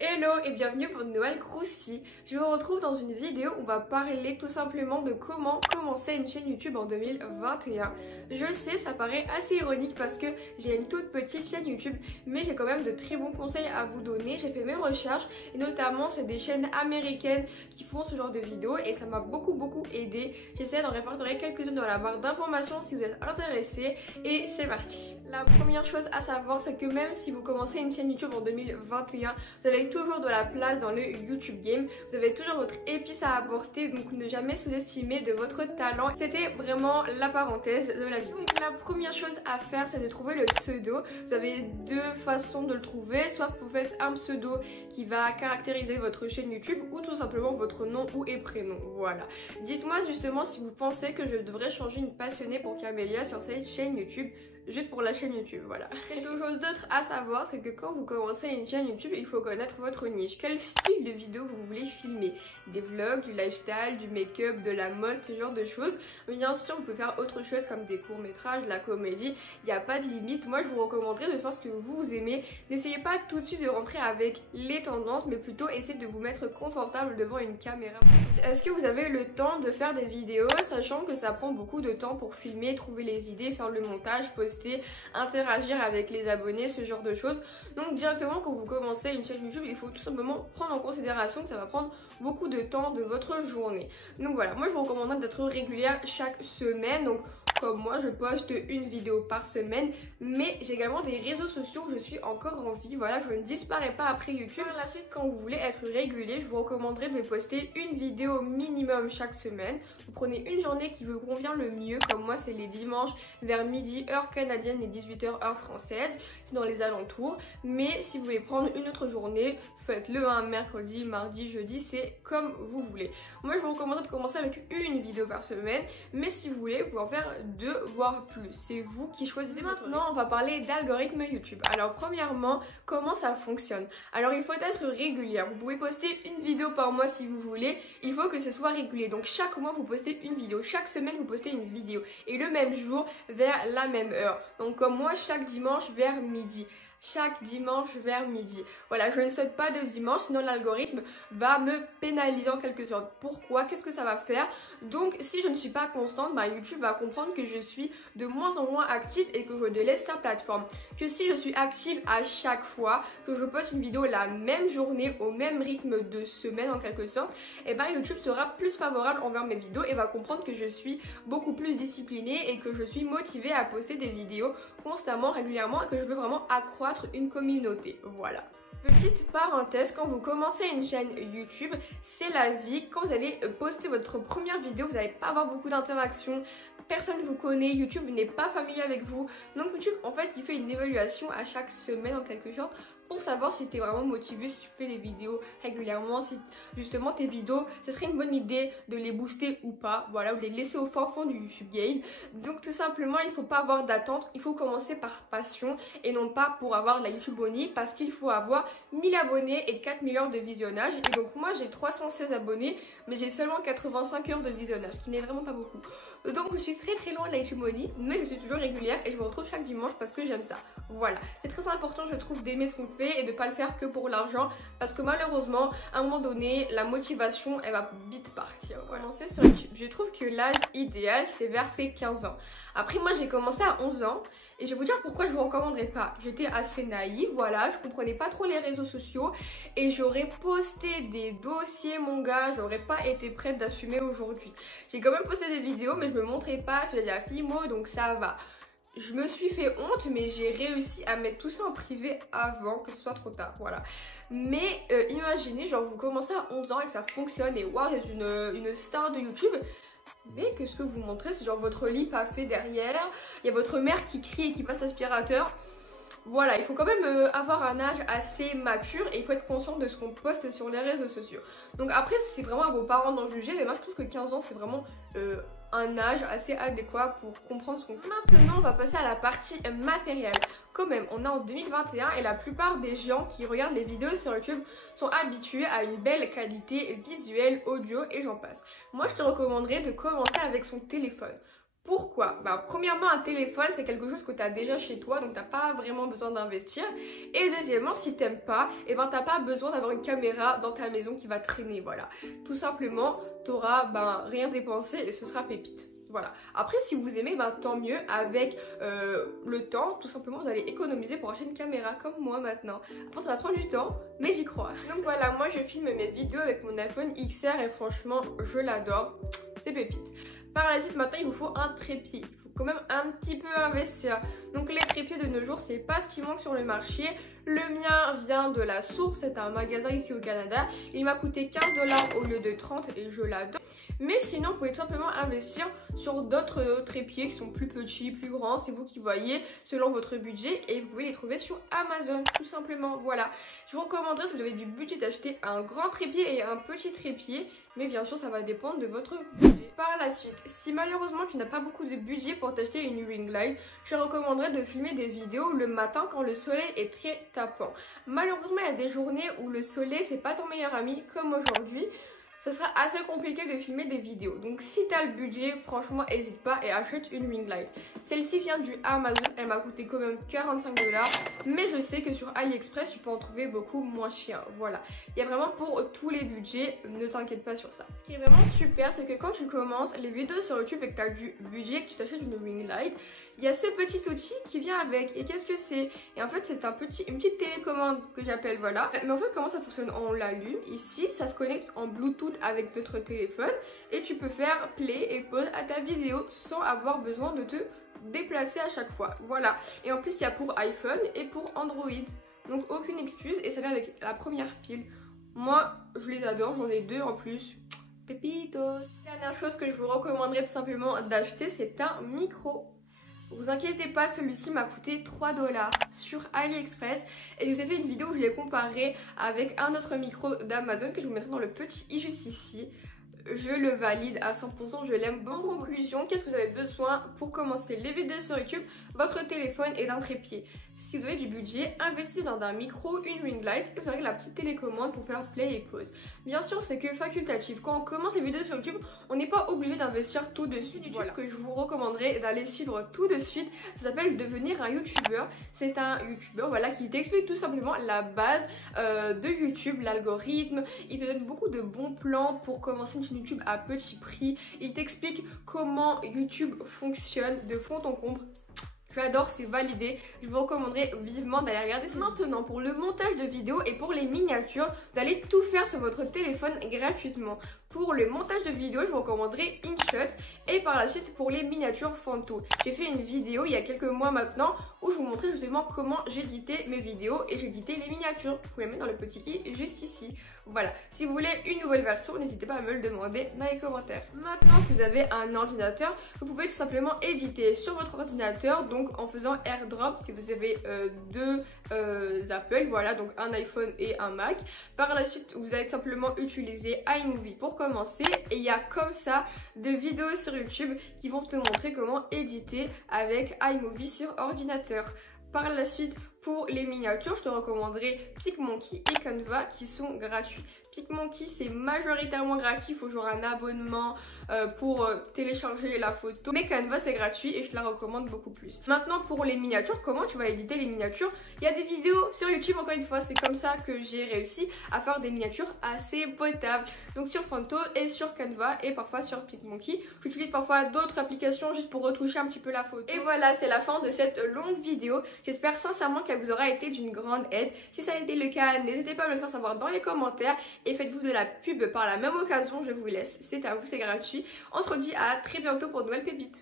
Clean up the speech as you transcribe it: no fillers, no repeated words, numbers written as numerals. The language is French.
Hello et bienvenue pour une nouvelle croustille. Je vous retrouve dans une vidéo où on va parler tout simplement de comment commencer une chaîne YouTube en 2021. Je sais, ça paraît assez ironique parce que j'ai une toute petite chaîne YouTube, mais j'ai quand même de très bons conseils à vous donner. J'ai fait mes recherches et notamment c'est des chaînes américaines qui font ce genre de vidéos et ça m'a beaucoup aidé. J'essaie d'en répertorier quelques-unes dans la barre d'informations si vous êtes intéressés et c'est parti. La première chose à savoir, c'est que même si vous commencez une chaîne YouTube en 2021, vous avez toujours de la place dans le YouTube game, vous avez toujours votre épice à apporter, donc ne jamais sous-estimer de votre talent. C'était vraiment la parenthèse de la vidéo. Donc la première chose à faire, c'est de trouver le pseudo. Vous avez deux façons de le trouver, soit vous faites un pseudo qui va caractériser votre chaîne YouTube ou tout simplement votre nom ou et prénom, voilà. Dites-moi justement si vous pensez que je devrais changer une passionnée pour Camélia sur cette chaîne YouTube. Juste pour la chaîne YouTube, voilà. Quelque chose d'autre à savoir, c'est que quand vous commencez une chaîne YouTube, il faut connaître votre niche. Quel style de vidéo vous voulez filmer? Des vlogs, du lifestyle, du make-up, de la mode, ce genre de choses. Bien sûr, vous pouvez faire autre chose comme des courts-métrages, de la comédie. Il n'y a pas de limite. Moi, je vous recommanderais de faire ce que vous aimez. N'essayez pas tout de suite de rentrer avec les tendances, mais plutôt essayez de vous mettre confortable devant une caméra. Est-ce que vous avez le temps de faire des vidéos, sachant que ça prend beaucoup de temps pour filmer, trouver les idées, faire le montage, poster, interagir avec les abonnés, ce genre de choses. Donc directement quand vous commencez une chaîne YouTube, il faut tout simplement prendre en considération que ça va prendre beaucoup de temps de votre journée. Donc voilà, moi je vous recommanderais d'être régulière chaque semaine. Donc comme moi, je poste une vidéo par semaine, mais j'ai également des réseaux sociaux où je suis encore en vie. Voilà, je ne disparais pas après YouTube. Par la suite, quand vous voulez être régulier, je vous recommanderais de poster une vidéo minimum chaque semaine. Vous prenez une journée qui vous convient le mieux, comme moi, c'est les dimanches vers midi, heure canadienne, et 18h, heure française. C'est dans les alentours. Mais si vous voulez prendre une autre journée, faites-le un mercredi, mardi, jeudi, c'est comme vous voulez. Moi, je vous recommande de commencer avec une vidéo par semaine, mais si vous voulez, vous pouvez en faire 2 voire plus, c'est vous qui choisissez. Maintenant on va parler d'algorithme YouTube. Alors premièrement, comment ça fonctionne? Alors il faut être régulière, vous pouvez poster une vidéo par mois si vous voulez, il faut que ce soit régulier. Donc chaque mois vous postez une vidéo, chaque semaine vous postez une vidéo et le même jour vers la même heure. Donc comme moi, chaque dimanche vers midi. Chaque dimanche vers midi. Voilà, je ne saute pas de dimanche, sinon l'algorithme va me pénaliser en quelque sorte. Pourquoi? Qu'est-ce que ça va faire? Donc si je ne suis pas constante, bah, YouTube va comprendre que je suis de moins en moins active et que je délaisse sa plateforme. Que si je suis active à chaque fois, que je poste une vidéo la même journée, au même rythme de semaine en quelque sorte, et ben YouTube sera plus favorable envers mes vidéos et va comprendre que je suis beaucoup plus disciplinée et que je suis motivée à poster des vidéos constamment, régulièrement et que je veux vraiment accroître une communauté. Voilà. Petite parenthèse, quand vous commencez une chaîne YouTube, c'est la vie. Quand vous allez poster votre première vidéo, vous n'allez pas avoir beaucoup d'interactions. Personne ne vous connaît, YouTube n'est pas familier avec vous. Donc YouTube, en fait, il fait une évaluation à chaque semaine en quelque sorte pour savoir si tu es vraiment motivé, si tu fais des vidéos régulièrement, si justement tes vidéos, ce serait une bonne idée de les booster ou pas, voilà, ou de les laisser au fond du YouTube game. Donc tout simplement, il ne faut pas avoir d'attente, il faut commencer par passion et non pas pour avoir de la YouTube Money, parce qu'il faut avoir 1000 abonnés et 4 000 heures de visionnage. Et donc moi j'ai 316 abonnés, mais j'ai seulement 85 heures de visionnage, ce qui n'est vraiment pas beaucoup. Donc je suis très loin de la YouTube Money, mais je suis toujours régulière et je me retrouve chaque dimanche parce que j'aime ça. Voilà, c'est très important je trouve d'aimer ce qu'on fait et de pas le faire que pour l'argent, parce que malheureusement à un moment donné la motivation elle va vite partir. Voilà, c'est sur YouTube. Je trouve que l'âge idéal c'est vers ses 15 ans. Après moi j'ai commencé à 11 ans et je vais vous dire pourquoi je vous recommanderais pas. J'étais assez naïve, voilà, je comprenais pas trop les réseaux sociaux et j'aurais posté des dossiers mon gars, j'aurais pas été prête d'assumer aujourd'hui. J'ai quand même posté des vidéos mais je me montrais pas, je faisais de la filmo donc ça va. Je me suis fait honte, mais j'ai réussi à mettre tout ça en privé avant que ce soit trop tard, voilà. Mais imaginez, genre vous commencez à 11 ans et que ça fonctionne et waouh, c'est une star de YouTube. Mais que ce que vous montrez, c'est genre votre lit pas fait derrière, il y a votre mère qui crie et qui passe l'aspirateur. Voilà, il faut quand même avoir un âge assez mature et il faut être conscient de ce qu'on poste sur les réseaux sociaux. Donc après, c'est vraiment à vos parents d'en juger, mais moi je trouve que 15 ans c'est vraiment un âge assez adéquat pour comprendre ce qu'on fait. Maintenant, on va passer à la partie matérielle. Quand même, on est en 2021 et la plupart des gens qui regardent les vidéos sur YouTube sont habitués à une belle qualité visuelle, audio et j'en passe. Moi, je te recommanderais de commencer avec son téléphone. Pourquoi? Bah, premièrement, un téléphone, c'est quelque chose que tu as déjà chez toi, donc tu n'as pas vraiment besoin d'investir. Et deuxièmement, si tu n'aimes pas, et ben, tu n'as pas besoin d'avoir une caméra dans ta maison qui va traîner. Voilà. Tout simplement, tu n'auras rien dépensé et ce sera pépite. Voilà. Après, si vous aimez, ben, tant mieux. Avec le temps, tout simplement, vous allez économiser pour acheter une caméra comme moi maintenant. Après, ça va prendre du temps, mais j'y crois. Donc voilà, moi je filme mes vidéos avec mon iPhone XR et franchement, je l'adore. C'est pépite. Par la suite, maintenant, il vous faut un trépied. Il faut quand même un petit peu investir. Donc les trépieds de nos jours, c'est pas ce qui manque sur le marché. Le mien vient de La Source, c'est un magasin ici au Canada. Il m'a coûté 15 $ au lieu de 30 et je l'adore. Mais sinon, vous pouvez tout simplement investir sur d'autres trépieds qui sont plus petits, plus grands. C'est vous qui voyez selon votre budget et vous pouvez les trouver sur Amazon, tout simplement. Voilà. Je vous recommanderais, si vous avez du budget, d'acheter un grand trépied et un petit trépied. Mais bien sûr, ça va dépendre de votre budget. Par la suite, si malheureusement tu n'as pas beaucoup de budget pour t'acheter une ring light, je recommanderais de filmer des vidéos le matin quand le soleil est très tapant. Malheureusement, il y a des journées où le soleil, c'est pas ton meilleur ami, comme aujourd'hui. Ça sera assez compliqué de filmer des vidéos. Donc si tu as le budget, franchement, n'hésite pas et achète une ring light. Celle-ci vient du Amazon, elle m'a coûté quand même 45 $. Mais je sais que sur AliExpress, tu peux en trouver beaucoup moins cher. Voilà. Il y a vraiment pour tous les budgets, ne t'inquiète pas sur ça. Ce qui est vraiment super, c'est que quand tu commences les vidéos sur YouTube et que tu as du budget, que tu t'achètes une ring light, il y a ce petit outil qui vient avec. Et qu'est-ce que c'est? Et en fait, c'est une petite télécommande que j'appelle, voilà. Mais en fait, comment ça fonctionne? On l'allume. Ici, ça se connecte en Bluetooth avec notre téléphone. Et tu peux faire play et pause à ta vidéo sans avoir besoin de te déplacer à chaque fois. Voilà. Et en plus, il y a pour iPhone et pour Android. Donc, aucune excuse. Et ça vient avec la première pile. Moi, je les adore. J'en ai deux en plus. Pépitos. Dernière chose que je vous recommanderais tout simplement d'acheter, c'est un micro. Vous inquiétez pas, celui-ci m'a coûté 3 $ sur AliExpress et je vous ai fait une vidéo où je l'ai comparé avec un autre micro d'Amazon que je vous mettrai dans le petit i juste ici. Je le valide à 100%, je l'aime beaucoup. En conclusion, qu'est-ce que vous avez besoin pour commencer les vidéos sur YouTube? Votre téléphone et d'un trépied. Si vous avez du budget, investissez dans un micro, une ring light et vous avez la petite télécommande pour faire play et pause. Bien sûr, c'est que facultatif. Quand on commence les vidéos sur YouTube, on n'est pas obligé d'investir tout de suite. Voilà. Que je vous recommanderais d'aller suivre tout de suite. Ça s'appelle Devenir un YouTuber. C'est un YouTuber, voilà, qui t'explique tout simplement la base de YouTube, l'algorithme. Il te donne beaucoup de bons plans pour commencer une chaîne YouTube à petit prix. Il t'explique comment YouTube fonctionne de fond en comble. J'adore, c'est validé. Je vous recommanderais vivement d'aller regarder. Maintenant, pour le montage de vidéos et pour les miniatures, vous allez tout faire sur votre téléphone gratuitement. Pour le montage de vidéos, je vous recommanderais InShot et par la suite pour les miniatures Phonto. J'ai fait une vidéo il y a quelques mois maintenant où je vous montrais justement comment j'éditais mes vidéos et j'éditais les miniatures. Je vous les mets dans le petit i juste ici. Voilà, si vous voulez une nouvelle version, n'hésitez pas à me le demander dans les commentaires. Maintenant, si vous avez un ordinateur, vous pouvez tout simplement éditer sur votre ordinateur, donc en faisant AirDrop si vous avez deux Apple, voilà, donc un iPhone et un Mac. Par la suite, vous allez simplement utiliser iMovie pour commencer et il y a comme ça des vidéos sur YouTube qui vont te montrer comment éditer avec iMovie sur ordinateur. Par la suite, pour les miniatures, je te recommanderais PicMonkey et Canva qui sont gratuits. PicMonkey, c'est majoritairement gratuit, il faut genre un abonnement pour télécharger la photo. Mais Canva, c'est gratuit et je te la recommande beaucoup plus. Maintenant, pour les miniatures, comment tu vas éditer les miniatures? Il y a des vidéos sur YouTube, encore une fois, c'est comme ça que j'ai réussi à faire des miniatures assez potables. Donc sur Phonto et sur Canva et parfois sur PicMonkey. J'utilise parfois d'autres applications juste pour retoucher un petit peu la photo. Et voilà, c'est la fin de cette longue vidéo. J'espère sincèrement qu'elle vous aura été d'une grande aide. Si ça a été le cas, n'hésitez pas à me le faire savoir dans les commentaires. Et faites-vous de la pub par la même occasion, je vous laisse. C'est à vous, c'est gratuit. On se redit à très bientôt pour de nouvelles pépites.